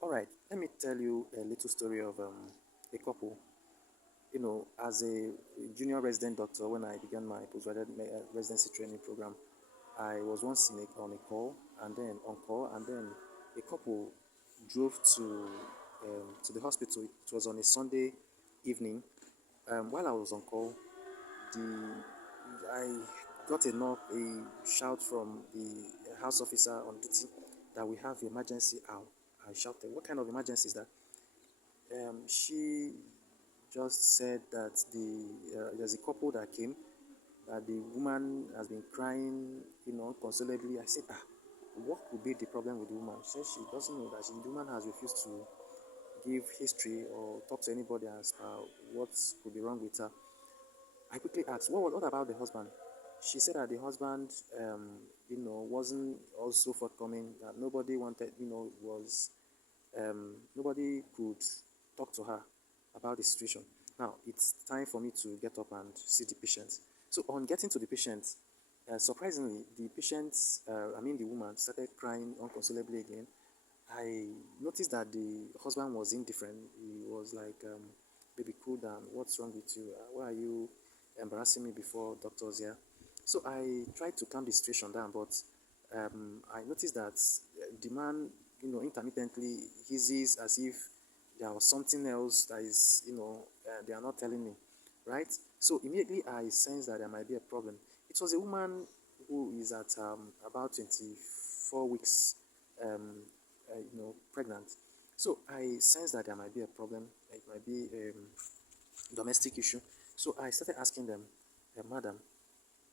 All right, let me tell you a little story of a couple. As a junior resident doctor, when I began my residency training program, I was once on a call, and then on call, and then a couple drove to the hospital. It was on a Sunday evening. While I was on call, the I got a shout from the house officer on duty that we have emergency out. I shouted, "What kind of emergency is that?" She just said that there's a couple that came, that the woman has been crying, unconsolably. I said, what could be the problem with the woman? She said she doesn't know that the woman has refused to give history or talk to anybody as what could be wrong with her. I quickly asked, what about the husband? She said that the husband, wasn't also forthcoming, that nobody wanted, nobody could talk to her about the situation. Now, it's time for me to get up and see the patient. So, on getting to the patient, surprisingly, the patient, the woman, started crying unconsolably again. I noticed that the husband was indifferent. He was like, baby, cool down. What's wrong with you? Why are you embarrassing me before doctors here? So I tried to calm the situation down, but I noticed that the man, intermittently hissed as if there was something else that is, they are not telling me, right? So immediately I sensed that there might be a problem. It was a woman who is at about 24 weeks, pregnant. So I sensed that there might be a problem. It might be a domestic issue. So I started asking them, Madam,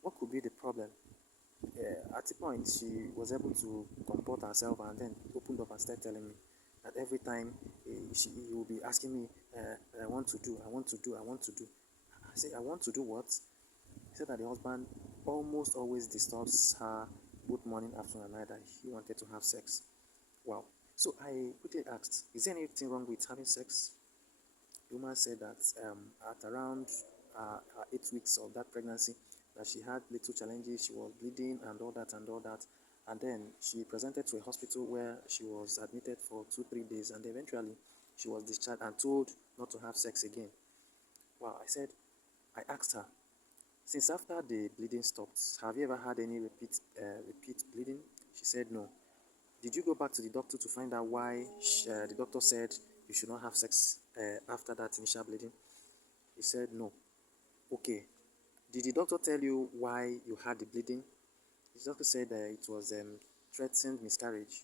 what could be the problem? At the point, she was able to comport herself and then opened up and started telling me that every time he will be asking me, I want to do, I want to do, I want to do. I say, I want to do what? He said that the husband almost always disturbs her both morning, afternoon, and night, that he wanted to have sex. Wow. So I quickly asked, is there anything wrong with having sex? The woman said that at around 8 weeks of that pregnancy, that she had little challenges, she was bleeding and all that and all that. And then she presented to a hospital where she was admitted for 2-3 days, and eventually she was discharged and told not to have sex again. Wow, I asked her, since after the bleeding stopped, have you ever had any repeat bleeding? She said no. Did you go back to the doctor to find out why the doctor said you should not have sex after that initial bleeding? He said no. Okay. Did the doctor tell you why you had the bleeding? The doctor said it was threatened miscarriage.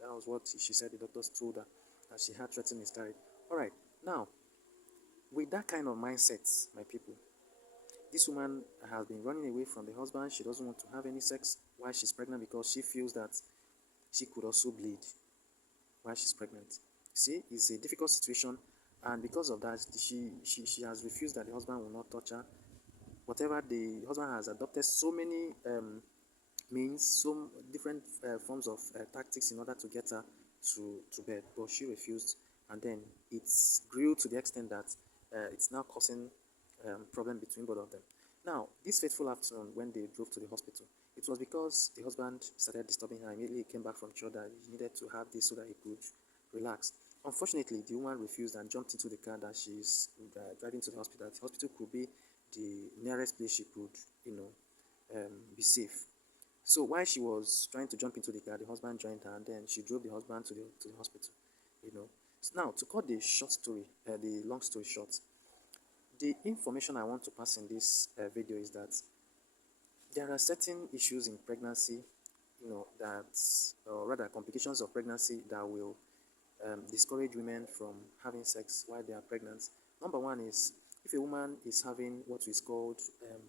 That was what she said. The doctors told her that she had threatened miscarriage. All right. Now, with that kind of mindset, my people, this woman has been running away from the husband. She doesn't want to have any sex while she's pregnant because she feels that she could also bleed while she's pregnant. See, it's a difficult situation, and because of that, she has refused that the husband will not touch her. Whatever, the husband has adopted so many means, some different forms of tactics in order to get her to bed, but she refused, and then it's grew to the extent that it's now causing problem between both of them. Now, this fateful afternoon, when they drove to the hospital, it was because the husband started disturbing her. Immediately he came back from church that he needed to have this so that he could relax. Unfortunately, the woman refused and jumped into the car that she's driving to the hospital. The hospital could be the nearest place she could, be safe. So while she was trying to jump into the car, the husband joined her, and then she drove the husband to the hospital. So now, to cut the long story short, the information I want to pass in this video is that there are certain issues in pregnancy, or rather complications of pregnancy that will discourage women from having sex while they are pregnant. Number one is if a woman is having what is called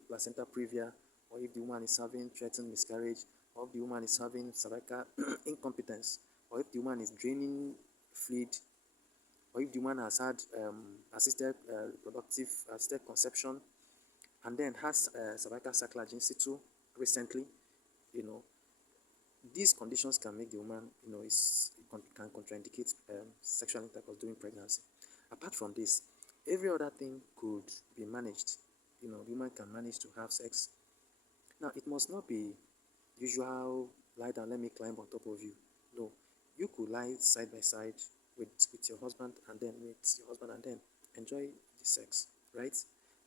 placenta previa, or if the woman is having threatened miscarriage, or if the woman is having cervical incompetence, or if the woman is draining fluid, or if the woman has had assisted conception, and then has cervical sacrilege in situ recently, you know, these conditions can make the woman, can contraindicate sexual intercourse during pregnancy. Apart from this, every other thing could be managed. The woman can manage to have sex. Now, it must not be usual, lie down, let me climb on top of you. No, you could lie side by side with your husband and then enjoy the sex, right?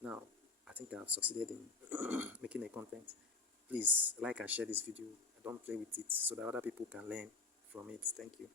Now, I think I've succeeded in making a content. Please like and share this video. Don't play with it so that other people can learn from it. Thank you.